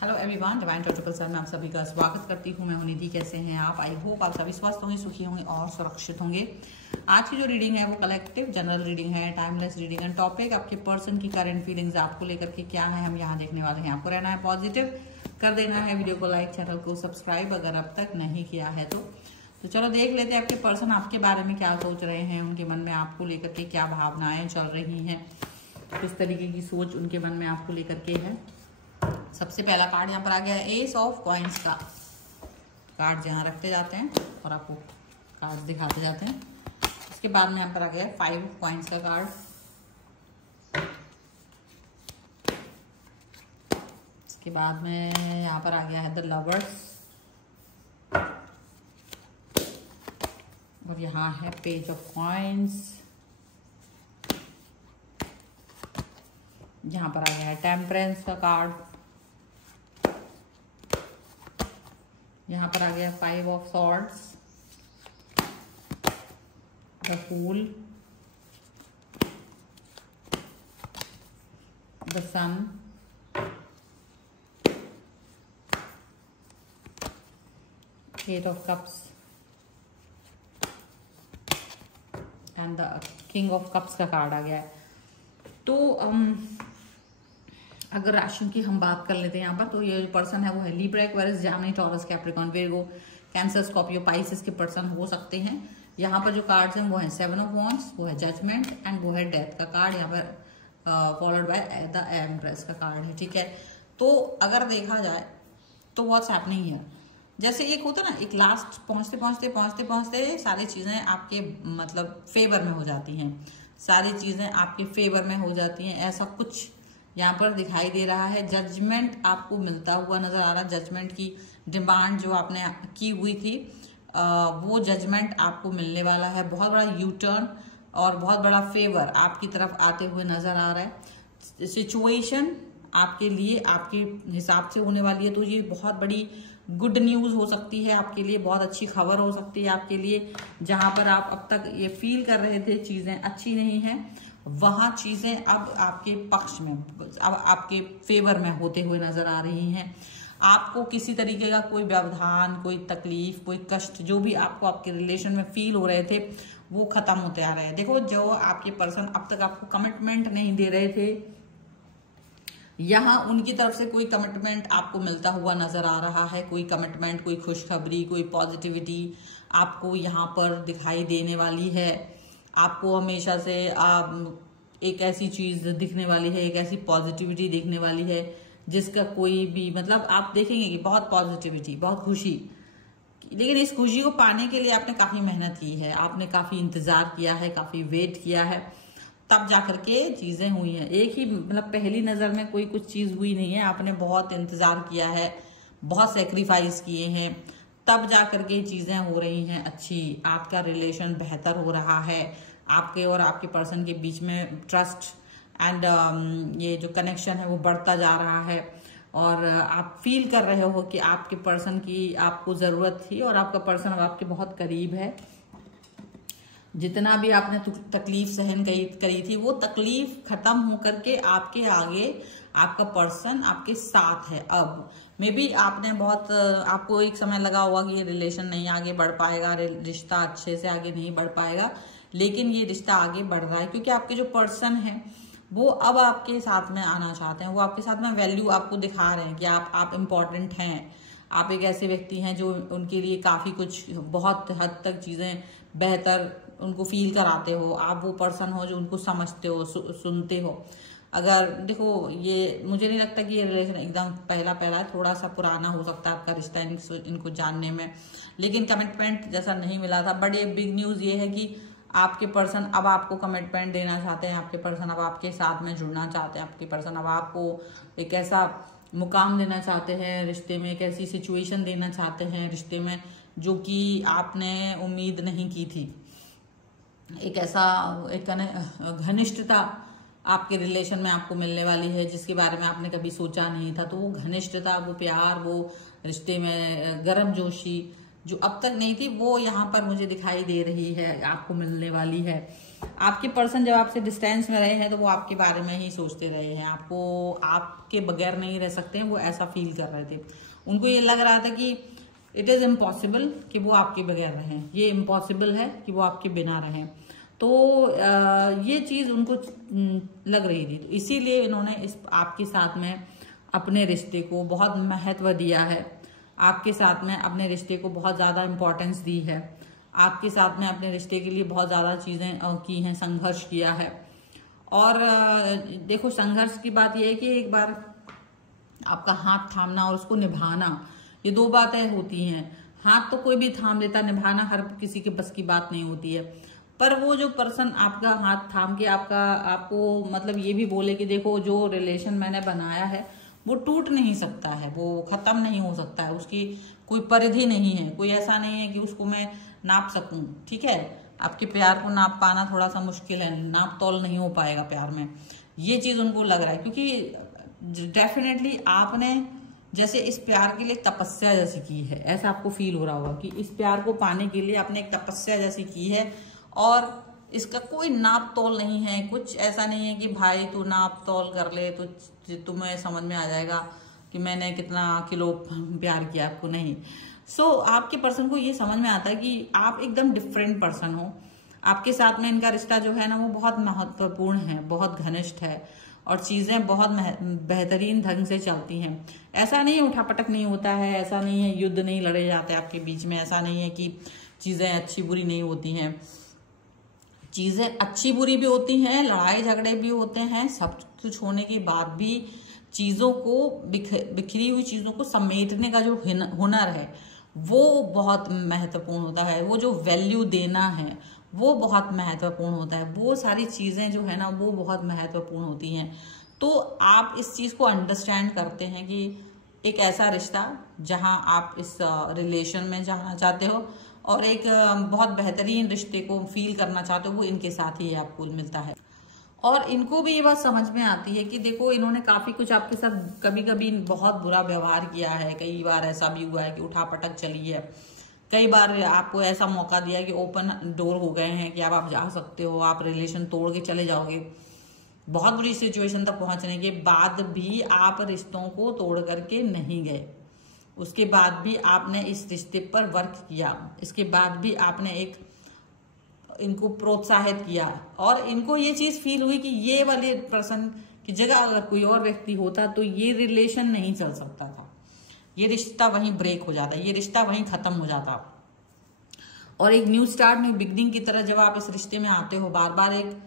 Hello everyone, divine topical sir में आप सभी का स्वागत करती हूँ। मैं हूं निधि। कैसे हैं आप? आई होप आप सभी स्वस्थ होंगे, सुखी होंगे और सुरक्षित होंगे। आज की जो रीडिंग है वो कलेक्टिव जनरल रीडिंग है, टाइमलेस रीडिंग है। टॉपिक आपके पर्सन की करंट फीलिंग्स आपको लेकर के क्या है, हम यहाँ देखने वाले हैं। आपको रहना है पॉजिटिव, कर देना है वीडियो को लाइक, चैनल को सब्सक्राइब अगर अब तक नहीं किया है तो चलो देख लेते हैं आपके पर्सन आपके बारे में क्या सोच रहे हैं, उनके मन में आपको लेकर के क्या भावनाएं चल रही हैं, किस तरीके की सोच उनके मन में आपको लेकर के है। सबसे पहला कार्ड यहाँ पर आ गया है एस ऑफ कॉइंस का। कार्ड यहाँ रखते जाते हैं और आपको कार्ड दिखाते जाते हैं। इसके बाद में यहाँ पर आ गया है 5 कॉइंस का कार्ड। इसके बाद में यहाँ पर आ गया है द लवर्स और यहाँ है पेज ऑफ कॉइंस। यहाँ पर आ गया है टेम्परेंस का कार्ड। यहाँ पर आ गया 5 of swords, the fool, the sun, eight of cups and the king of cups का कार्ड आ गया है। तो अगर राशि की हम बात कर लेते हैं यहाँ पर, तो ये जो पर्सन है वो है Libra, Aquarius, Gemini, taurus, Capricorn, Virgo, cancer, Scorpio, Pisces के पर्सन हो सकते हैं। यहाँ पर जो कार्ड्स हैं वो है 7 ऑफ वॉन्ड्स, वो है जजमेंट एंड वो है डेथ का कार्ड। यहाँ पर फॉलोड बाय द एम्प्रेस का कार्ड है। ठीक है, तो अगर देखा जाए तो व्हाट्स हैपनिंग हियर, जैसे एक होता ना, एक लास्ट पहुंचते सारी चीजें आपके मतलब फेवर में हो जाती हैं, सारी चीजें आपके फेवर में हो जाती हैं, ऐसा कुछ यहाँ पर दिखाई दे रहा है। जजमेंट आपको मिलता हुआ नजर आ रहा है। जजमेंट की डिमांड जो आपने की हुई थी वो जजमेंट आपको मिलने वाला है। बहुत बड़ा यू टर्न और बहुत बड़ा फेवर आपकी तरफ आते हुए नजर आ रहा है। सिचुएशन आपके लिए आपके हिसाब से होने वाली है, तो ये बहुत बड़ी गुड न्यूज हो सकती है आपके लिए, बहुत अच्छी खबर हो सकती है आपके लिए। जहां पर आप अब तक ये फील कर रहे थे चीजें अच्छी नहीं है, वहां चीजें अब आपके पक्ष में, अब आपके फेवर में होते हुए नजर आ रही हैं। आपको किसी तरीके का कोई व्यवधान, कोई तकलीफ, कोई कष्ट जो भी आपको आपके रिलेशन में फील हो रहे थे वो खत्म होते आ रहे हैं। देखो, जो आपके पर्सन अब तक आपको कमिटमेंट नहीं दे रहे थे, यहाँ उनकी तरफ से कोई कमिटमेंट आपको मिलता हुआ नजर आ रहा है। कोई कमिटमेंट, कोई खुशखबरी, कोई पॉजिटिविटी आपको यहाँ पर दिखाई देने वाली है। आपको हमेशा से एक ऐसी चीज दिखने वाली है, एक ऐसी पॉजिटिविटी दिखने वाली है जिसका कोई भी मतलब आप देखेंगे कि बहुत पॉजिटिविटी, बहुत खुशी। लेकिन इस खुशी को पाने के लिए आपने काफी मेहनत की है, आपने काफी इंतजार किया है, काफी वेट किया है, तब जाकर के चीजें हुई हैं। एक ही मतलब पहली नजर में कोई कुछ चीज हुई नहीं है। आपने बहुत इंतजार किया है, बहुत सेक्रीफाइस किए हैं, तब जाकर के चीजें हो रही हैं अच्छी। आपका रिलेशन बेहतर हो रहा है, आपके और आपके पर्सन के बीच में ट्रस्ट एंड ये जो कनेक्शन है वो बढ़ता जा रहा है। और आप फील कर रहे हो कि आपके पर्सन की आपको जरूरत थी और आपका पर्सन अब आपके बहुत करीब है। जितना भी आपने तकलीफ सहन करी थी वो तकलीफ खत्म होकर के आपके आगे आपका पर्सन आपके साथ है। अब मे बी आपने बहुत, आपको एक समय लगा होगा कि ये रिलेशन नहीं आगे बढ़ पाएगा, रिश्ता अच्छे से आगे नहीं बढ़ पाएगा, लेकिन ये रिश्ता आगे बढ़ रहा है क्योंकि आपके जो पर्सन है वो अब आपके साथ में आना चाहते हैं। वो आपके साथ में वैल्यू आपको दिखा रहे हैं कि आप इम्पोर्टेंट हैं। आप एक ऐसे व्यक्ति हैं जो उनके लिए काफी कुछ, बहुत हद तक चीजें बेहतर उनको फील कराते हो। आप वो पर्सन हो जो उनको समझते हो, सुनते हो। अगर देखो, ये मुझे नहीं लगता कि ये रिलेशन एकदम पहला है, थोड़ा सा पुराना हो सकता है आपका रिश्ता इनको जानने में, लेकिन कमिटमेंट जैसा नहीं मिला था। बड़ी बिग न्यूज ये है कि आपके पर्सन अब आपको कमिटमेंट देना चाहते हैं, आपके पर्सन अब आपके साथ में जुड़ना चाहते हैं, आपके पर्सन अब आपको एक ऐसा मुकाम देना चाहते हैं रिश्ते में, एक ऐसी सिचुएशन देना चाहते हैं रिश्ते में जो कि आपने उम्मीद नहीं की थी। एक ऐसा एक घनिष्ठता आपके रिलेशन में आपको मिलने वाली है जिसके बारे में आपने कभी सोचा नहीं था। तो वो घनिष्ठता, वो प्यार, वो रिश्ते में गर्मजोशी जो अब तक नहीं थी, वो यहाँ पर मुझे दिखाई दे रही है, आपको मिलने वाली है। आपके पर्सन जब आपसे डिस्टेंस में रहे हैं तो वो आपके बारे में ही सोचते रहे हैं, आपको आपके बगैर नहीं रह सकते हैं, वो ऐसा फील कर रहे थे। उनको ये लग रहा था कि इट इज़ इम्पॉसिबल कि वो आपके बगैर रहें, ये इम्पॉसिबल है कि वो आपके बिना रहें। तो ये चीज़ उनको लग रही थी, तो इसीलिए इन्होंने इस आपके साथ में अपने रिश्ते को बहुत महत्व दिया है, आपके साथ में अपने रिश्ते को बहुत ज़्यादा इम्पोर्टेंस दी है, आपके साथ में अपने रिश्ते के लिए बहुत ज़्यादा चीज़ें की हैं, संघर्ष किया है। और देखो, संघर्ष की बात यह है कि एक बार आपका हाथ थामना और उसको निभाना, ये दो बातें होती हैं। हाथ तो कोई भी थाम लेता, निभाना हर किसी के बस की बात नहीं होती है। पर वो जो पर्सन आपका हाथ थाम के आपको मतलब ये भी बोले कि देखो, जो रिलेशन मैंने बनाया है वो टूट नहीं सकता है, वो खत्म नहीं हो सकता है, उसकी कोई परिधि नहीं है, कोई ऐसा नहीं है कि उसको मैं नाप सकूं। ठीक है, आपके प्यार को नाप पाना थोड़ा सा मुश्किल है, नाप तोल नहीं हो पाएगा प्यार में, ये चीज उनको लग रहा है। क्योंकि डेफिनेटली आपने जैसे इस प्यार के लिए तपस्या जैसी की है, ऐसा आपको फील हो रहा होगा कि इस प्यार को पाने के लिए आपने एक तपस्या जैसी की है, और इसका कोई नाप तोल नहीं है। कुछ ऐसा नहीं है कि भाई तू नाप तोल कर ले तो तुम्हें समझ में आ जाएगा कि मैंने कितना किलो प्यार किया आपको, नहीं। आपके पर्सन को ये समझ में आता है कि आप एकदम डिफरेंट पर्सन हो, आपके साथ में इनका रिश्ता जो है ना वो बहुत महत्वपूर्ण है, बहुत घनिष्ठ है, और चीजें बहुत बेहतरीन ढंग से चलती हैं। ऐसा नहीं है उठापटक नहीं होता है, ऐसा नहीं है युद्ध नहीं लड़े जाते आपके बीच में, ऐसा नहीं है कि चीजें अच्छी बुरी नहीं होती हैं। चीजें अच्छी बुरी भी होती हैं, लड़ाई झगड़े भी होते हैं, सब कुछ होने के बाद भी चीजों को बिखरी हुई चीजों को समेटने का जो हुनर है वो बहुत महत्वपूर्ण होता है। वो जो वैल्यू देना है वो बहुत महत्वपूर्ण होता है। वो सारी चीजें जो है ना वो बहुत महत्वपूर्ण होती हैं। तो आप इस चीज को अंडरस्टैंड करते हैं कि एक ऐसा रिश्ता जहां आप इस रिलेशन में जाना चाहते हो और एक बहुत बेहतरीन रिश्ते को फील करना चाहते हो, वो इनके साथ ही आपको मिलता है। और इनको भी ये बात समझ में आती है कि देखो, इन्होंने काफी कुछ आपके साथ कभी कभी बहुत बुरा व्यवहार किया है, कई बार ऐसा भी हुआ है कि उठापटक चली है, कई बार आपको ऐसा मौका दिया कि ओपन डोर हो गए हैं कि अब आप जा सकते हो, आप रिलेशन तोड़ के चले जाओगे। बहुत बुरी सिचुएशन तक पहुंचने के बाद भी आप रिश्तों को तोड़ करके नहीं गए, उसके बाद भी आपने इस रिश्ते पर वर्क किया, इसके बाद भी आपने एक इनको प्रोत्साहित किया, और इनको ये चीज फील हुई कि ये वाले पर्सन की जगह अगर कोई और व्यक्ति होता तो ये रिलेशन नहीं चल सकता था, ये रिश्ता वहीं ब्रेक हो जाता, ये रिश्ता वहीं खत्म हो जाता। और एक न्यू स्टार्ट, न्यू बिगनिंग की तरह जब आप इस रिश्ते में आते हो, बार बार एक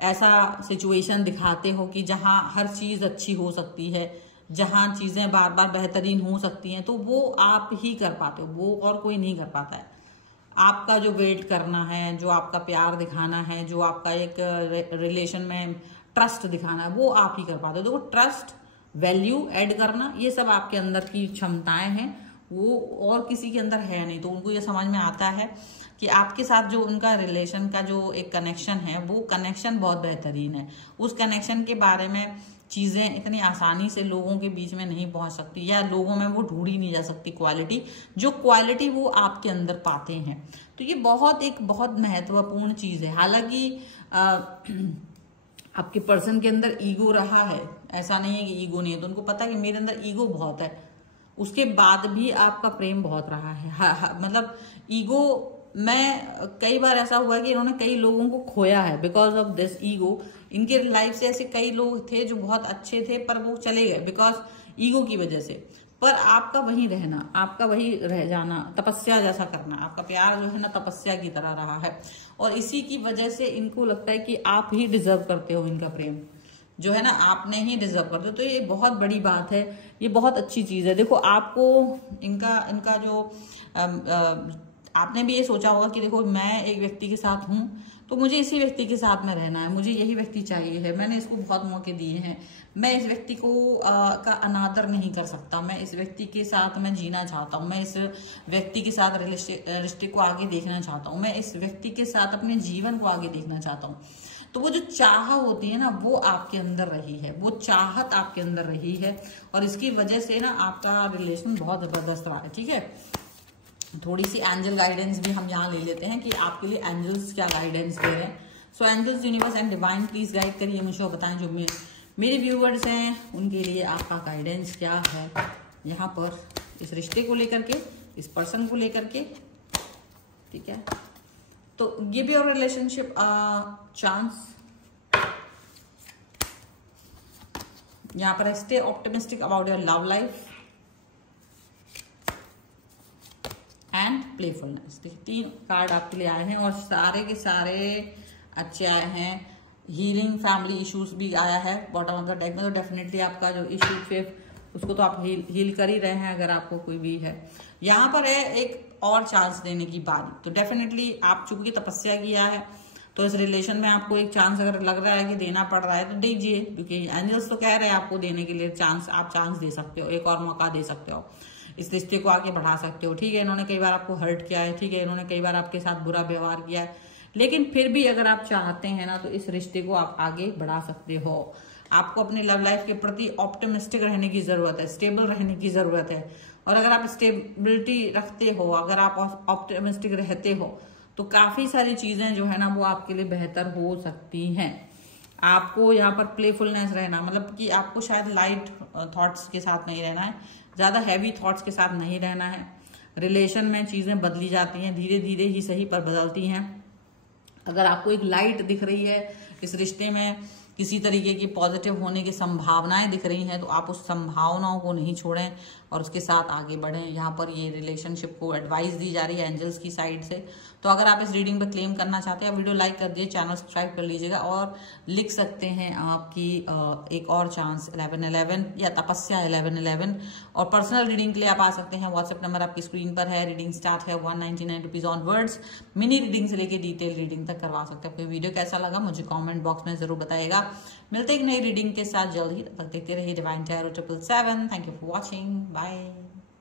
ऐसा सिचुएशन दिखाते हो कि जहां हर चीज अच्छी हो सकती है, जहां चीजें बार बार बेहतरीन हो सकती हैं, तो वो आप ही कर पाते हो, वो और कोई नहीं कर पाता है। आपका जो वेट करना है, जो आपका प्यार दिखाना है, जो आपका एक रिलेशन में ट्रस्ट दिखाना है, वो आप ही कर पाते हो। तो वो ट्रस्ट, वैल्यू ऐड करना, ये सब आपके अंदर की क्षमताएं हैं, वो और किसी के अंदर है नहीं। तो उनको ये समझ में आता है कि आपके साथ जो उनका रिलेशन का जो एक कनेक्शन है, वो कनेक्शन बहुत बेहतरीन है। उस कनेक्शन के बारे में चीजें इतनी आसानी से लोगों के बीच में नहीं पहुंच सकती, या लोगों में वो ढूंढी नहीं जा सकती क्वालिटी, जो क्वालिटी वो आपके अंदर पाते हैं। तो ये एक बहुत महत्वपूर्ण चीज है। हालांकि आपके पर्सन के अंदर ईगो रहा है, ऐसा नहीं है कि ईगो नहीं है, तो उनको पता है कि मेरे अंदर ईगो बहुत है, उसके बाद भी आपका प्रेम बहुत रहा है। मतलब ईगो में कई बार ऐसा हुआ कि इन्होंने कई लोगों को खोया है बिकॉज ऑफ दिस ईगो। इनके लाइफ से ऐसे कई लोग थे जो बहुत अच्छे थे, पर वो चले गए बिकॉज ईगो की वजह से। पर आपका वहीं रहना, आपका वहीं रह जाना, तपस्या जैसा करना, आपका प्यार जो है ना तपस्या की तरह रहा है, और इसी की वजह से इनको लगता है कि आप ही डिजर्व करते हो इनका प्रेम, जो है ना आपने ही डिजर्व करते हो। तो ये बहुत बड़ी बात है, ये बहुत अच्छी चीज है। देखो, आपको इनका जो आपने भी ये सोचा होगा कि देखो, मैं एक व्यक्ति के साथ हूं तो मुझे इसी व्यक्ति के साथ में रहना है, मुझे यही व्यक्ति चाहिए है, मैंने इसको बहुत मौके दिए हैं, मैं इस व्यक्ति को का अनादर नहीं कर सकता, मैं इस व्यक्ति के साथ मैं जीना चाहता हूँ, मैं इस व्यक्ति के साथ रिश्ते को आगे देखना चाहता हूँ, मैं इस व्यक्ति के साथ अपने जीवन को आगे देखना चाहता हूँ। तो वो जो चाह होती है ना, वो आपके अंदर रही है, वो चाहत आपके अंदर रही है, और इसकी वजह से ना आपका रिलेशन बहुत जबरदस्त रहा है। ठीक है, थोड़ी सी एंजल गाइडेंस भी हम यहाँ ले लेते हैं कि आपके लिए एंजल्स क्या गाइडेंस दे रहे हैं। So angels, universe and divine please guide करिए मुझे और बताएं जो मेरे व्यूवर्स हैं उनके लिए आपका गाइडेंस क्या है यहाँ पर इस रिश्ते को लेकर के, इस पर्सन को लेकर के। ठीक है, तो give your relationship a chance. यहाँ पर stay optimistic about your love life and playfulness. 3 card आपके लिए आए हैं और सारे के सारे अच्छे आए हैं। हीलिंग, फैमिली इश्यूज भी आया है बॉटम ऑफ द डेक में, तो डेफिनेटली आपका जो इश्यू थे उसको तो आप हील कर ही रहे हैं अगर आपको कोई भी है। यहाँ पर है एक और चांस देने की बारी, तो डेफिनेटली आप चूंकि तपस्या किया है तो इस रिलेशन में आपको एक चांस अगर लग रहा है कि देना पड़ रहा है तो दीजिए, क्योंकि एंजल्स तो कह रहे हैं आपको देने के लिए चांस, आप चांस दे सकते हो, एक और मौका दे सकते हो, इस रिश्ते को आगे बढ़ा सकते हो। ठीक है, इन्होंने कई बार आपको हर्ट किया है, ठीक है, इन्होंने कई बार आपके साथ बुरा व्यवहार किया है, लेकिन फिर भी अगर आप चाहते हैं ना तो इस रिश्ते को आप आगे बढ़ा सकते हो। आपको अपनी लव लाइफ के प्रति ऑप्टिमिस्टिक रहने की जरूरत है, स्टेबल रहने की जरूरत है। और अगर आप स्टेबिलिटी रखते हो, अगर आप ऑप्टिमिस्टिक रहते हो तो काफी सारी चीजें जो है ना वो आपके लिए बेहतर हो सकती हैं। आपको यहाँ पर प्लेफुलनेस रहना, मतलब कि आपको शायद लाइट थॉट्स के साथ नहीं रहना है, ज्यादा हैवी थॉट्स के साथ नहीं रहना है। रिलेशन में चीजें बदली जाती हैं, धीरे धीरे ही सही पर बदलती हैं। अगर आपको एक लाइट दिख रही है इस रिश्ते में, किसी तरीके की पॉजिटिव होने की संभावनाएं दिख रही हैं, तो आप उस संभावनाओं को नहीं छोड़ें और उसके साथ आगे बढ़ें। यहाँ पर ये रिलेशनशिप को एडवाइस दी जा रही है एंजल्स की साइड से। तो अगर आप इस रीडिंग पर क्लेम करना चाहते हैं, वीडियो लाइक कर दिए, चैनल सब्सक्राइब कर लीजिएगा और लिख सकते हैं आपकी एक और चांस 1111 या तपस्या 1111। और पर्सनल रीडिंग के लिए आप आ सकते हैं, व्हाट्सएप नंबर आपकी स्क्रीन पर है। रीडिंग स्टार्ट है 199 रुपीज ऑनवर्ड्स। मिनी रीडिंग से लेकर डिटेल रीडिंग तक करवा सकते हैं। आपको वीडियो कैसा लगा मुझे कॉमेंट बॉक्स में जरूर बताइएगा। मिलते एक नई रीडिंग के साथ जल्द ही, तब तक देखते रहिए divine tarot 777। Thank you for watching, bye.